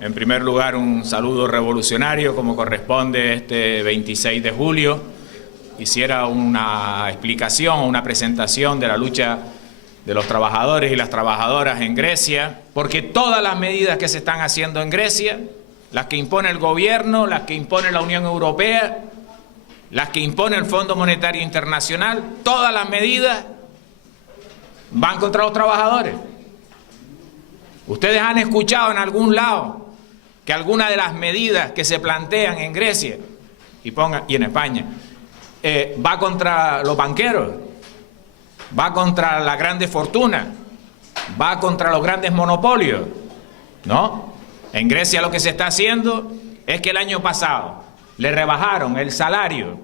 En primer lugar, un saludo revolucionario, como corresponde este 26 de julio. Quisiera una explicación, una presentación de la lucha de los trabajadores y las trabajadoras en Grecia, porque todas las medidas que se están haciendo en Grecia, las que impone el gobierno, las que impone la Unión Europea, las que impone el Fondo Monetario Internacional, todas las medidas van contra los trabajadores. Ustedes han escuchado en algún lado que alguna de las medidas que se plantean en Grecia y en España va contra los banqueros, va contra las grandes fortunas, va contra los grandes monopolios, ¿no? En Grecia lo que se está haciendo es que el año pasado le rebajaron el salario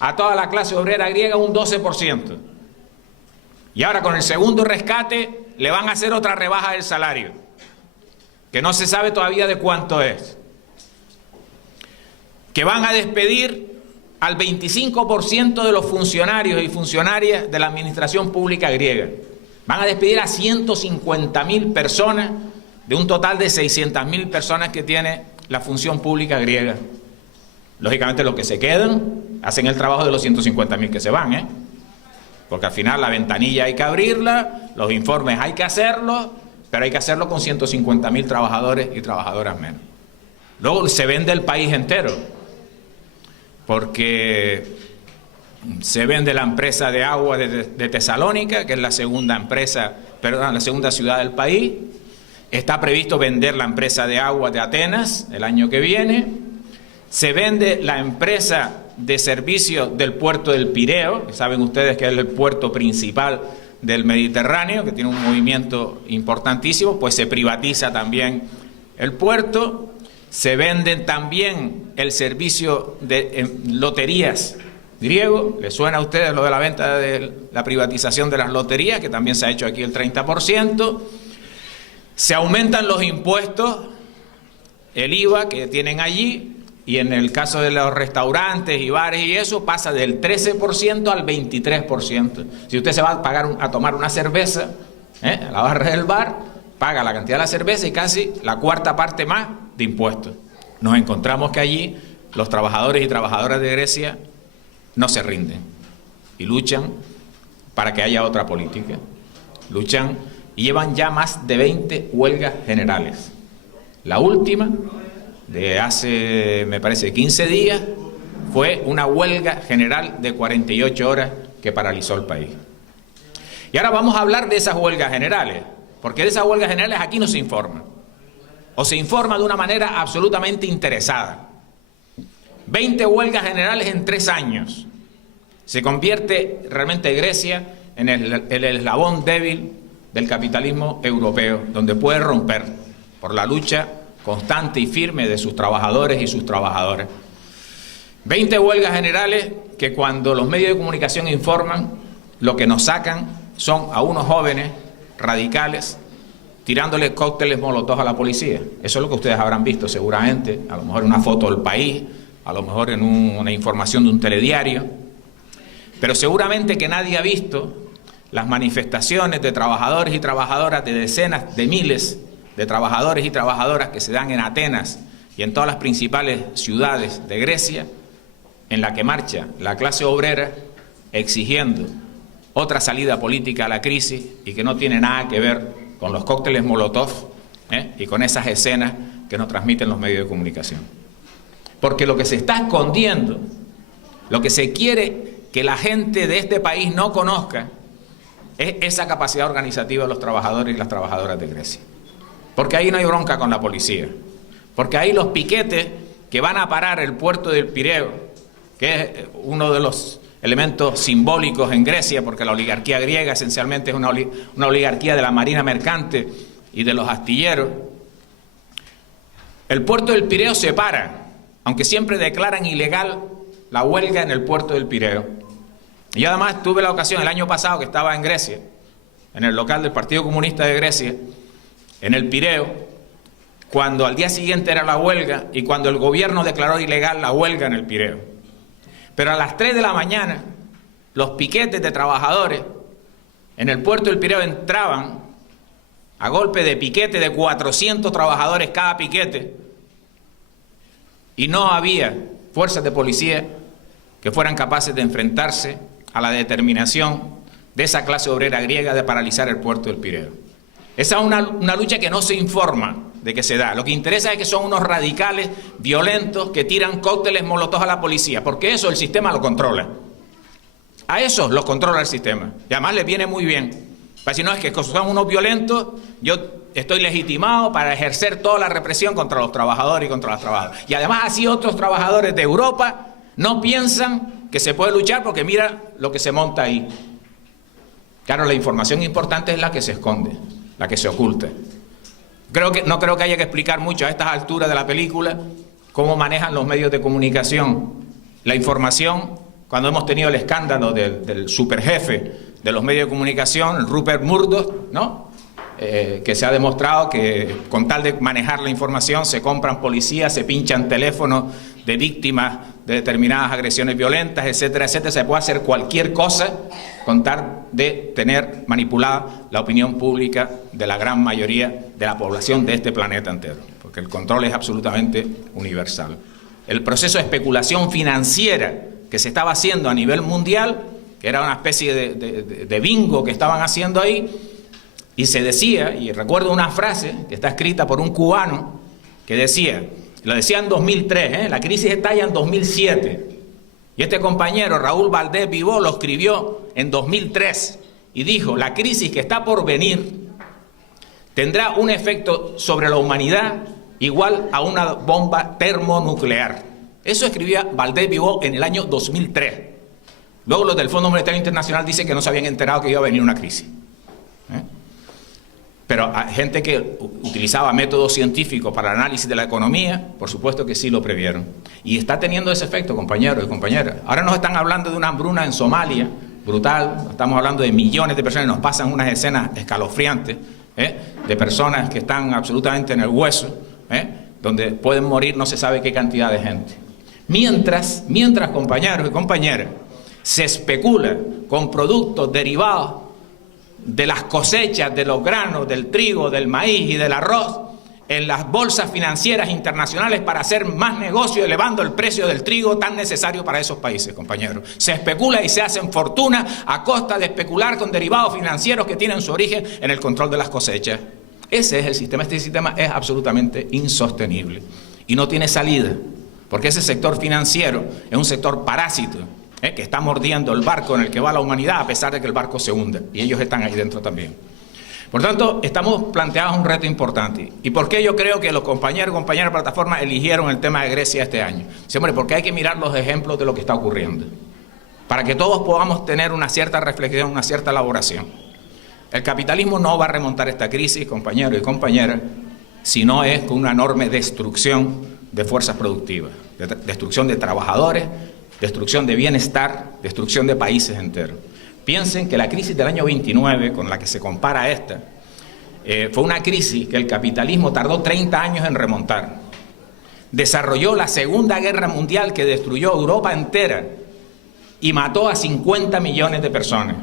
a toda la clase obrera griega un 12%. Y ahora con el segundo rescate le van a hacer otra rebaja del salario, que no se sabe todavía de cuánto es. Que van a despedir al 25% de los funcionarios y funcionarias de la administración pública griega. Van a despedir a 150.000 personas de un total de 600.000 personas que tiene la función pública griega. Lógicamente los que se quedan hacen el trabajo de los 150.000 que se van, porque al final la ventanilla hay que abrirla, los informes hay que hacerlos, pero hay que hacerlo con 150.000 trabajadores y trabajadoras menos. Luego se vende el país entero, porque se vende la empresa de agua de Tesalónica, que es la segunda empresa, perdón, la segunda ciudad del país. Está previsto vender la empresa de agua de Atenas el año que viene. Se vende la empresa de servicio del puerto del Pireo, que saben ustedes que es el puerto principal del Mediterráneo, que tiene un movimiento importantísimo, pues se privatiza también el puerto. Se venden también el servicio de loterías griego. ¿Les suena a ustedes lo de la venta de la privatización de las loterías, que también se ha hecho aquí el 30%? Se aumentan los impuestos, el IVA que tienen allí, y en el caso de los restaurantes y bares y eso, pasa del 13% al 23%. Si usted se va a tomar una cerveza, a la barra del bar, paga la cantidad de la cerveza y casi la cuarta parte más de impuestos. Nos encontramos que allí los trabajadores y trabajadoras de Grecia no se rinden y luchan para que haya otra política. Luchan y llevan ya más de 20 huelgas generales. La última, de hace, me parece, 15 días, fue una huelga general de 48 horas que paralizó el país. Y ahora vamos a hablar de esas huelgas generales, porque de esas huelgas generales aquí no se informa, o se informa de una manera absolutamente interesada. 20 huelgas generales en 3 años. Se convierte realmente Grecia en el eslabón débil del capitalismo europeo, donde puede romper por la lucha constante y firme de sus trabajadores y sus trabajadoras. 20 huelgas generales que cuando los medios de comunicación informan, lo que nos sacan son a unos jóvenes radicales tirándole cócteles molotov a la policía. Eso es lo que ustedes habrán visto seguramente, a lo mejor en una foto del país, a lo mejor en una información de un telediario, pero seguramente que nadie ha visto las manifestaciones de trabajadores y trabajadoras, de decenas de miles de trabajadores y trabajadoras que se dan en Atenas y en todas las principales ciudades de Grecia, en la que marcha la clase obrera exigiendo otra salida política a la crisis y que no tiene nada que ver con los cócteles molotov y con esas escenas que nos transmiten los medios de comunicación. Porque lo que se está escondiendo, lo que se quiere que la gente de este país no conozca, es esa capacidad organizativa de los trabajadores y las trabajadoras de Grecia. Porque ahí no hay bronca con la policía, porque ahí los piquetes que van a parar el puerto del Pireo, que es uno de los elementos simbólicos en Grecia, porque la oligarquía griega esencialmente es una oligarquía de la marina mercante y de los astilleros. El puerto del Pireo se para, aunque siempre declaran ilegal la huelga en el puerto del Pireo. Y además tuve la ocasión el año pasado que estaba en Grecia, en el local del Partido Comunista de Grecia, en el Pireo, cuando al día siguiente era la huelga y cuando el gobierno declaró ilegal la huelga en el Pireo. Pero a las 3 de la mañana, los piquetes de trabajadores en el puerto del Pireo entraban a golpe de piquete de 400 trabajadores cada piquete, y no había fuerzas de policía que fueran capaces de enfrentarse a la determinación de esa clase obrera griega de paralizar el puerto del Pireo. Esa es una lucha que no se informa de que se da. Lo que interesa es que son unos radicales violentos que tiran cócteles molotov a la policía, porque eso el sistema lo controla. A esos los controla el sistema, y además les viene muy bien. Para si no es que son unos violentos, yo estoy legitimado para ejercer toda la represión contra los trabajadores y contra las trabajadoras. Y además así otros trabajadores de Europa no piensan que se puede luchar porque mira lo que se monta ahí. Claro, la información importante es la que se esconde, la que se oculta. No creo que haya que explicar mucho a estas alturas de la película cómo manejan los medios de comunicación la información. Cuando hemos tenido el escándalo del superjefe de los medios de comunicación, Rupert Murdoch, ¿no? Que se ha demostrado que con tal de manejar la información se compran policías, se pinchan teléfonos de víctimas de determinadas agresiones violentas, etcétera, etcétera. Se puede hacer cualquier cosa con tal de tener manipulada la opinión pública de la gran mayoría de la población de este planeta entero, porque el control es absolutamente universal. El proceso de especulación financiera que se estaba haciendo a nivel mundial, que era una especie de bingo que estaban haciendo ahí, y se decía, y recuerdo una frase que está escrita por un cubano, que decía, lo decía en 2003, la crisis estalla en 2007, y este compañero, Raúl Valdés Vivó, lo escribió en 2003, y dijo, la crisis que está por venir tendrá un efecto sobre la humanidad igual a una bomba termonuclear. Eso escribía Valdés Vivó en el año 2003. Luego los del Fondo Monetario Internacional dicen que no se habían enterado que iba a venir una crisis. Pero hay gente que utilizaba métodos científicos para el análisis de la economía, por supuesto que sí lo previeron. Y está teniendo ese efecto, compañeros y compañeras. Ahora nos están hablando de una hambruna en Somalia, brutal. Estamos hablando de millones de personas, nos pasan unas escenas escalofriantes, de personas que están absolutamente en el hueso, donde pueden morir no se sabe qué cantidad de gente. Mientras, compañeros y compañeras, se especula con productos derivados de las cosechas, de los granos, del trigo, del maíz y del arroz, en las bolsas financieras internacionales para hacer más negocio, elevando el precio del trigo tan necesario para esos países, compañeros. Se especula y se hacen fortuna a costa de especular con derivados financieros que tienen su origen en el control de las cosechas. Ese es el sistema. Este sistema es absolutamente insostenible y no tiene salida, porque ese sector financiero es un sector parásito, que está mordiendo el barco en el que va la humanidad a pesar de que el barco se hunda, y ellos están ahí dentro también. Por tanto, estamos planteados un reto importante. ¿Y por qué yo creo que los compañeros y compañeras de plataforma eligieron el tema de Grecia este año? Sí, hombre, porque hay que mirar los ejemplos de lo que está ocurriendo, para que todos podamos tener una cierta reflexión, una cierta elaboración. El capitalismo no va a remontar esta crisis, compañeros y compañeras, si no es con una enorme destrucción de fuerzas productivas, destrucción de trabajadores, destrucción de bienestar, destrucción de países enteros. Piensen que la crisis del año 29, con la que se compara esta, fue una crisis que el capitalismo tardó 30 años en remontar. Desarrolló la Segunda Guerra Mundial que destruyó Europa entera y mató a 50 millones de personas.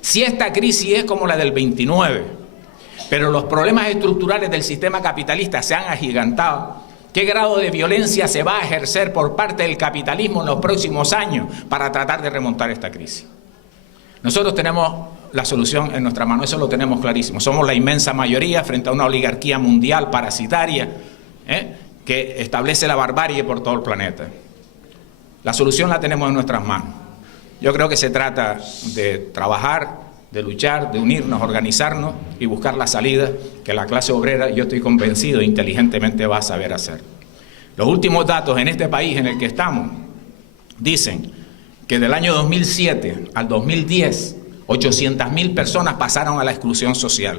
Si esta crisis es como la del 29, pero los problemas estructurales del sistema capitalista se han agigantado, ¿qué grado de violencia se va a ejercer por parte del capitalismo en los próximos años para tratar de remontar esta crisis? Nosotros tenemos la solución en nuestra mano, eso lo tenemos clarísimo. Somos la inmensa mayoría frente a una oligarquía mundial parasitaria que establece la barbarie por todo el planeta. La solución la tenemos en nuestras manos. Yo creo que se trata de trabajar, de luchar, de unirnos, organizarnos y buscar la salida que la clase obrera, yo estoy convencido, inteligentemente va a saber hacer. Los últimos datos en este país en el que estamos dicen que del año 2007 al 2010, 800.000 personas pasaron a la exclusión social.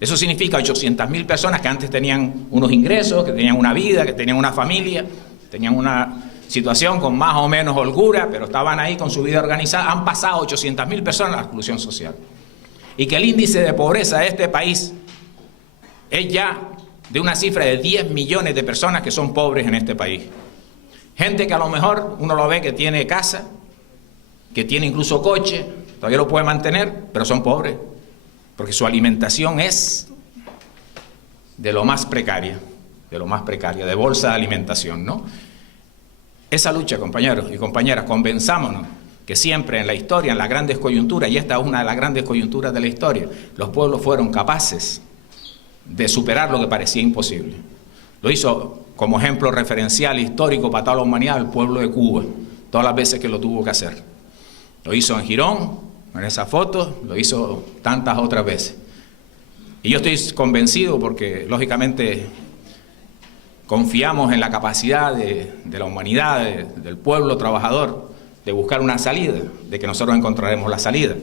Eso significa 800.000 personas que antes tenían unos ingresos, que tenían una vida, que tenían una familia, tenían una situación con más o menos holgura, pero estaban ahí con su vida organizada. Han pasado 800.000 personas a la exclusión social. Y que el índice de pobreza de este país es ya de una cifra de 10 millones de personas que son pobres en este país. Gente que a lo mejor uno lo ve que tiene casa, que tiene incluso coche, todavía lo puede mantener, pero son pobres, porque su alimentación es de lo más precaria, de bolsa de alimentación, ¿no? Esa lucha, compañeros y compañeras, convenzámonos que siempre en la historia, en las grandes coyunturas, y esta es una de las grandes coyunturas de la historia, los pueblos fueron capaces de superar lo que parecía imposible. Lo hizo como ejemplo referencial histórico para toda la humanidad el pueblo de Cuba, todas las veces que lo tuvo que hacer. Lo hizo en Girón, en esa foto, lo hizo tantas otras veces. Y yo estoy convencido porque, lógicamente, confiamos en la capacidad de la humanidad, del pueblo trabajador, de buscar una salida, de que nosotros encontraremos la salida.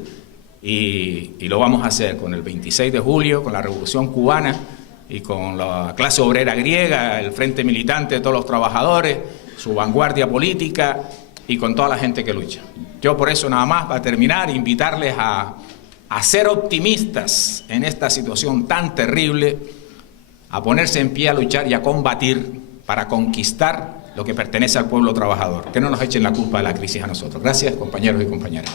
Y lo vamos a hacer con el 26 de julio, con la Revolución Cubana y con la clase obrera griega, el frente militante de todos los trabajadores, su vanguardia política y con toda la gente que lucha. Yo por eso nada más, para terminar, invitarles a ser optimistas en esta situación tan terrible, a ponerse en pie a luchar y a combatir para conquistar lo que pertenece al pueblo trabajador. Que no nos echen la culpa de la crisis a nosotros. Gracias, compañeros y compañeras.